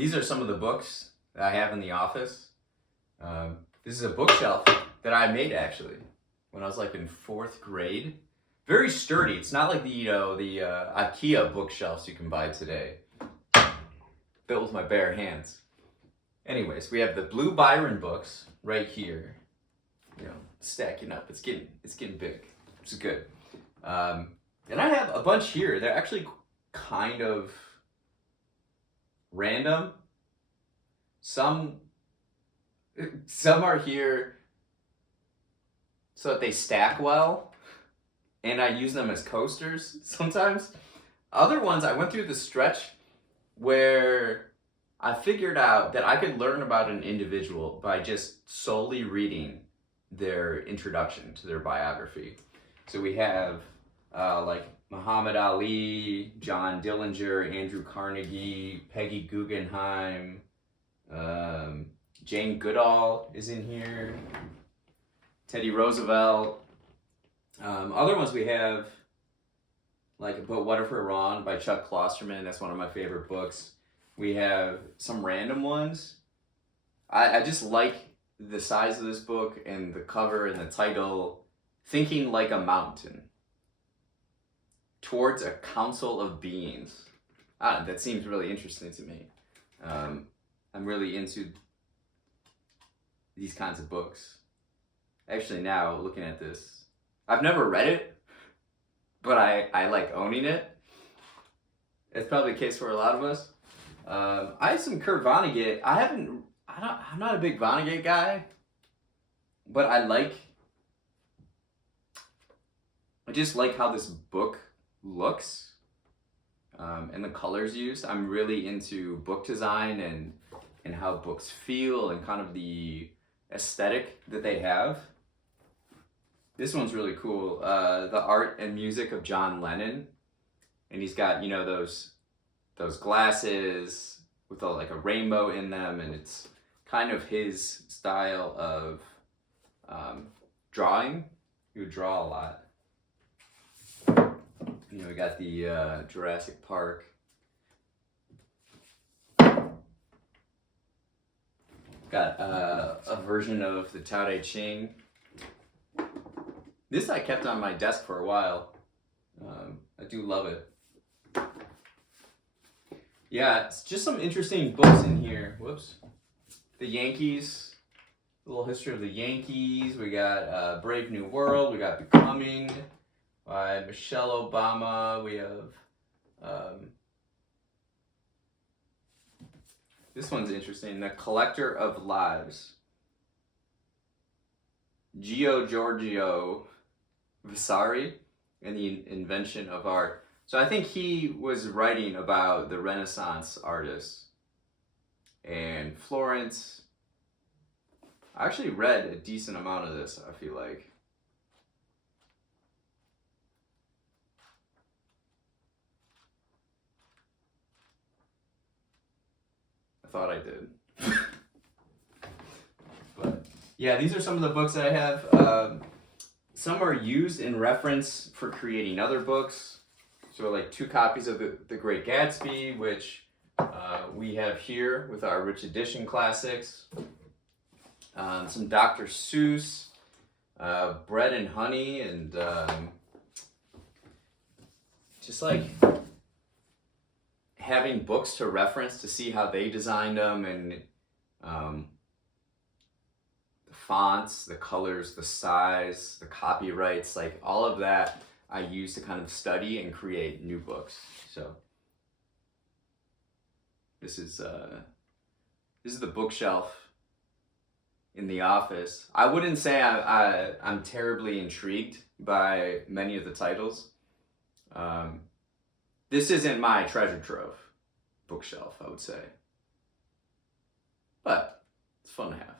These are some of the books that I have in the office. This is a bookshelf that I made actually when I was like in 4th grade. Very sturdy. It's not like the IKEA bookshelves you can buy today. Built with my bare hands. Anyways, we have the Blue Byron books right here. You know, stacking up. It's getting big. It's good. And I have a bunch here. They're actually kind of random. Some are here so that they stack well, and I use them as coasters sometimes. Other ones, I went through the stretch where I figured out that I could learn about an individual by just solely reading their introduction to their biography. So we have like Muhammad Ali, John Dillinger, Andrew Carnegie, Peggy Guggenheim, Jane Goodall is in here, Teddy Roosevelt. Other ones we have like But What If We're Wrong by Chuck Klosterman. That's one of my favorite books. We have some random ones. I just like the size of this book and the cover and the title, Thinking Like a Mountain. Towards a Council of Beings. That seems really interesting to me. I'm really into these kinds of books. Actually, now looking at this, I've never read it, but I like owning it. It's probably the case for a lot of us. I have some Kurt Vonnegut. I'm not a big Vonnegut guy, but I just like how this book looks, and the colors used. I'm really into book design and how books feel and kind of the aesthetic that they have. This one's really cool. The Art and Music of John Lennon, and he's got, you know, those glasses with like a rainbow in them, and it's kind of his style of drawing. He would draw a lot. You know, we got the Jurassic Park. Got a version of the Tao Te Ching. This I kept on my desk for a while. I do love it. Yeah, it's just some interesting books in here. Whoops. The Yankees, a little history of the Yankees. We got Brave New World. We got Becoming by Michelle Obama. We have this one's interesting. The Collector of Lives. Giorgio Vasari and the Invention of Art. So I think he was writing about the Renaissance artists and Florence. I actually read a decent amount of this, I feel like. I thought I did. But yeah, these are some of the books that I have. Some are used in reference for creating other books. So like 2 copies of the Great Gatsby, which we have here with our Rich Edition classics. Some Dr. Seuss, Bread and Honey, and just like having books to reference to see how they designed them, and the fonts, the colors, the size, the copyrights, like all of that I use to kind of study and create new books. So this is the bookshelf in the office. I wouldn't say I'm terribly intrigued by many of the titles. This isn't my treasure trove bookshelf, I would say, but it's fun to have.